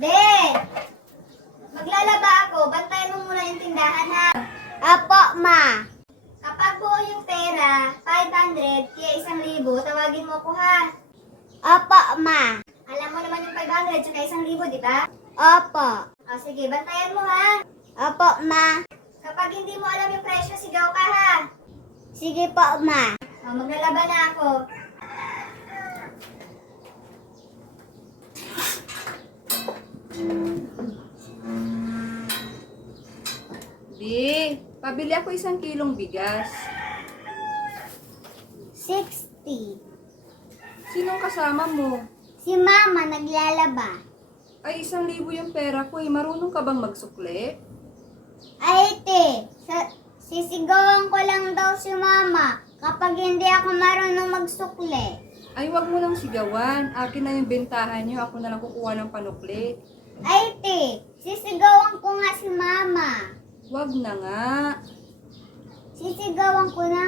Be! Maglalaba ako. Bantayan mo muna yung tindahan, ha? Apo, ma. Kapag buo yung pera, 500, kaya 1,000, tawagin mo ko, ha? Opo, ma. Alam mo naman yung 500 tsaka 1,000, di ba? Opo. O, sige, bantayan mo, ha? Opo, ma. Kapag hindi mo alam yung presyo, sigaw ka, ha? Sige po, ma. O, maglalaba na ako. Di, pabili ako 1 kilong bigas. 60. Sinong kasama mo? Si mama naglalaba. Ay, 1,000 yung pera ko eh. Marunong ka bang magsukli? Ay, te. Sisigawan ko lang daw si mama kapag hindi ako marunong magsukli. Ay, wag mo nang sigawan. Akin na yung bentahan niyo. Ako na lang kukuha ng panukli. Ay, te. Sisigawan ko nga si mama. Wag na nga. Sisigawan ko na